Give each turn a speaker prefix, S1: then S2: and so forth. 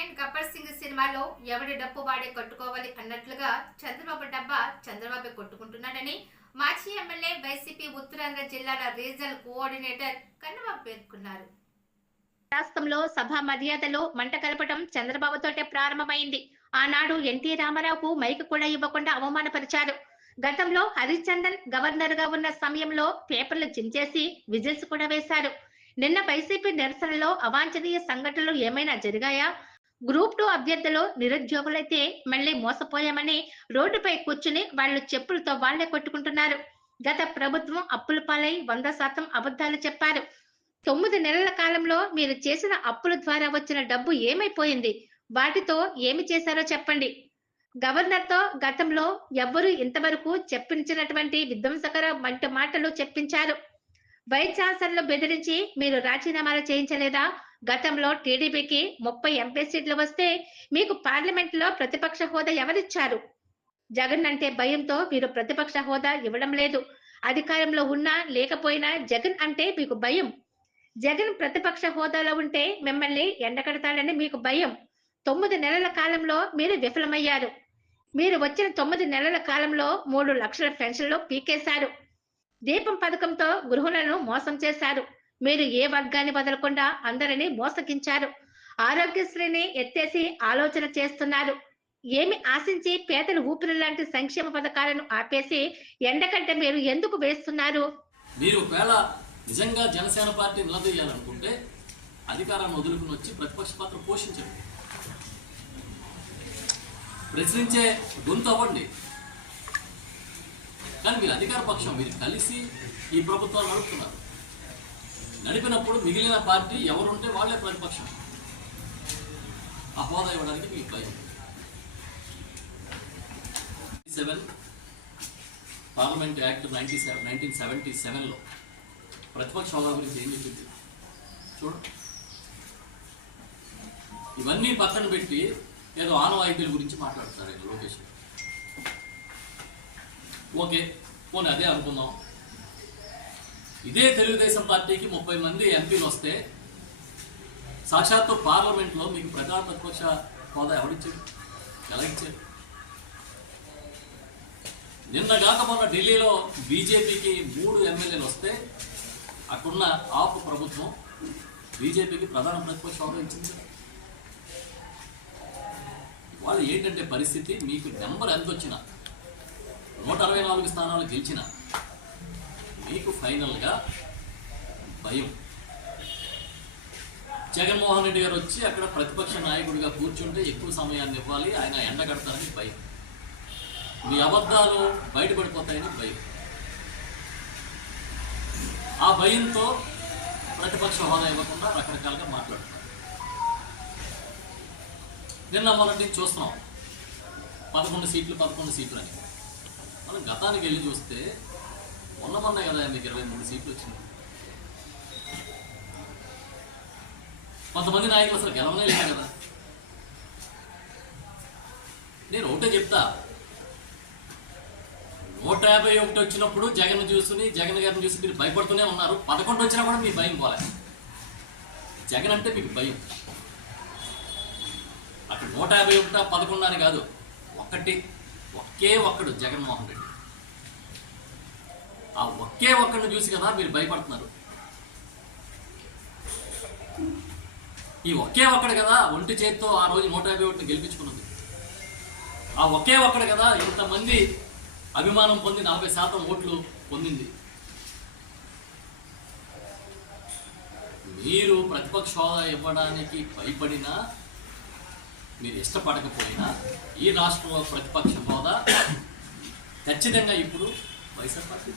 S1: Comedian Gabbar Singh సినిమాలో ఎవడి డప్పు వాడే కొట్టుకోవాలి అన్నట్లుగా చంద్రబాబు డబ్బా చంద్రబాబు కొట్టుకుంటున్నాడని మాజీ ఎమ్మెల్యే వైసీపీ ఉత్తరాంధ్ర జిల్లాల రీజనల్ కోఆర్డినేటర్ కన్నబాబు పేర్కొన్నారు. రాష్ట్రంలో సభ మర్యాదలో మంట కలపటం చంద్రబాబుతోటే ప్రారంభమైంది. ఆనాడు ఎన్టీ రామారావుకు మైకు కూడా ఇవ్వకుండా అవమానపరిచారు. గతంలో హరిచందన్ గవర్నర్గా ఉన్న సమయంలో పేపర్లు చించేసి విజిల్స్ కూడా వేశారు. నిన్న వైసీపీ నిరసనలో అవాంఛనీయ సంఘటనలు ఏమైనా జరిగాయా? గ్రూప్ టూ అభ్యర్థులు నిరుద్యోగులైతే మళ్ళీ మోసపోయామని రోడ్డుపై కూర్చుని వాళ్ళు చెప్పులతో వాళ్ళే కొట్టుకుంటున్నారు. గత ప్రభుత్వం అప్పుల పాలై వంద శాతం అబద్ధాలు చెప్పారు. తొమ్మిది నెలల కాలంలో మీరు చేసిన అప్పుల ద్వారా వచ్చిన డబ్బు ఏమైపోయింది? వాటితో ఏమి చేశారో చెప్పండి. గవర్నర్తో గతంలో ఎవ్వరూ ఇంతవరకు చెప్పించినటువంటి విధ్వంసకర వంటి మాటలు చెప్పించారు. వైస్ ఛాన్సలర్లు బెదిరించి మీరు రాజీనామాలు చేయించలేదా? గతంలో టీడీపీకి ముప్పై ఎంపీ సీట్లు వస్తే మీకు పార్లమెంట్లో ప్రతిపక్ష హోదా ఎవరిచ్చారు? జగన్ అంటే భయంతో మీరు ప్రతిపక్ష హోదా ఇవ్వడం లేదు. అధికారంలో ఉన్నా లేకపోయినా జగన్ అంటే మీకు భయం. జగన్ ప్రతిపక్ష హోదాలో ఉంటే మిమ్మల్ని ఎండకడతాడని మీకు భయం. తొమ్మిది నెలల కాలంలో మీరు విఫలమయ్యారు. మీరు వచ్చిన తొమ్మిది నెలల కాలంలో మూడు లక్షల పెన్షన్లు పీకేశారు. దీపం పథకంతో గృహులను మోసం చేశారు. మీరు ఏ వర్గాన్ని వదలకుండా అందరినీ మోసగించారు. ఆరోగ్యశ్రీని ఎత్తేసి ఆలోచన చేస్తున్నారు. ఏమి ఆశించి పేదల ఊపిరి లాంటి సంక్షేమ పథకాలను ఆపేసి ఎండకంటే మీరు ఎందుకు వేస్తున్నారు?
S2: మీరు ఒకవేళ నిజంగా జనసేన పార్టీ నిలదీయాలనుకుంటే అధికారాన్ని వదులుకుని వచ్చి ప్రతిపక్ష పాత్ర పోషించండి. ప్రశ్నించే గొంతు అవ్వండి. కానీ మీరు అధికార పక్షం మీరు కలిసి ఈ ప్రభుత్వాన్ని నడుపుతున్నారు. నడిపినప్పుడు మిగిలిన పార్టీ ఎవరుంటే వాళ్ళే ప్రతిపక్షం. ఆ హోదా ఇవ్వడానికి మీకు భయం seven parliament act ninety seven nineteen seventy సెవెన్లో ప్రతిపక్ష హోదా గురించి ఏం చెప్పింది? చూడండి ఇవన్నీ పక్కన పెట్టి ఏదో ఆనవాయితీల గురించి మాట్లాడుతున్నారు లోకేష్. ఓకే పోనీ అదే అనుకుందాం. ఇదే తెలుగుదేశం పార్టీకి ముప్పై మంది ఎంపీలు వస్తే సాక్షాత్తు పార్లమెంట్లో మీకు ప్రధాన ప్రతిపక్ష హోదా ఎవరిచ్చారు? ఎలా ఇచ్చారు? నిన్న కాక మొన్న ఢిల్లీలో బీజేపీకి మూడు ఎమ్మెల్యేలు వస్తే అక్కడున్న ఆపు ప్రభుత్వం బీజేపీకి ప్రధాన ప్రతిపక్ష హోదా ఇచ్చింది. వాళ్ళు ఏంటంటే పరిస్థితి మీకు నెంబర్ ఎంత వచ్చినా నూట అరవై నాలుగు స్థానాలు గెలిచిన మీకు ఫైనల్గా భయం. జగన్మోహన్ రెడ్డి గారు వచ్చి అక్కడ ప్రతిపక్ష నాయకుడిగా కూర్చుంటే ఎక్కువ సమయాన్ని ఇవ్వాలి. ఆయన ఎండగడతారని భయం. మీ అబద్ధాలు బయటపడిపోతాయని భయం. ఆ భయంతో ప్రతిపక్ష హోదా ఇవ్వకుండా రకరకాలుగా మాట్లాడుతున్నారు. నిన్న మొన్నటి నుంచి చూస్తున్నాం. పదకొండు సీట్లు పదకొండు సీట్లు అని మనం గతానికి వెళ్ళి చూస్తే మొన్న మొన్న కదా మీకు ఇరవై మూడు సీట్లు వచ్చింది కొంతమంది నాయకులు అసలు గెలవలే కదా. నేను ఒకటే చెప్తా. నూట యాభై ఒకటి వచ్చినప్పుడు జగన్ చూసుకుని జగన్ గారిని చూసి మీరు భయపడుతూనే ఉన్నారు. పదకొండు వచ్చినా కూడా మీ భయం పోలే. జగన్ అంటే మీకు భయం. అక్కడ నూట యాభై ఒకట పదకొండు అని కాదు ఒక్కటి ఒకే ఒక్కడు జగన్మోహన్ రెడ్డి. ఆ ఒకే ఒక్కడిని చూసి కదా మీరు భయపడుతున్నారు. ఈ ఒకే ఒక్కడు కదా ఒంటి చేతితో ఆ రోజు నూట యాభై ఒకటిని గెలిపించుకున్నది. ఆ ఒకే ఒక్కడు కదా ఇంతమంది అభిమానం పొంది నలభై శాతం ఓట్లు పొందింది. మీరు ప్రతిపక్ష హోదా ఇవ్వడానికి భయపడినా మీరు ఇష్టపడకపోయినా ఈ రాష్ట్రంలో ప్రతిపక్ష హోదా ఖచ్చితంగా ఇప్పుడు వైఎస్ఆర్ పార్టీ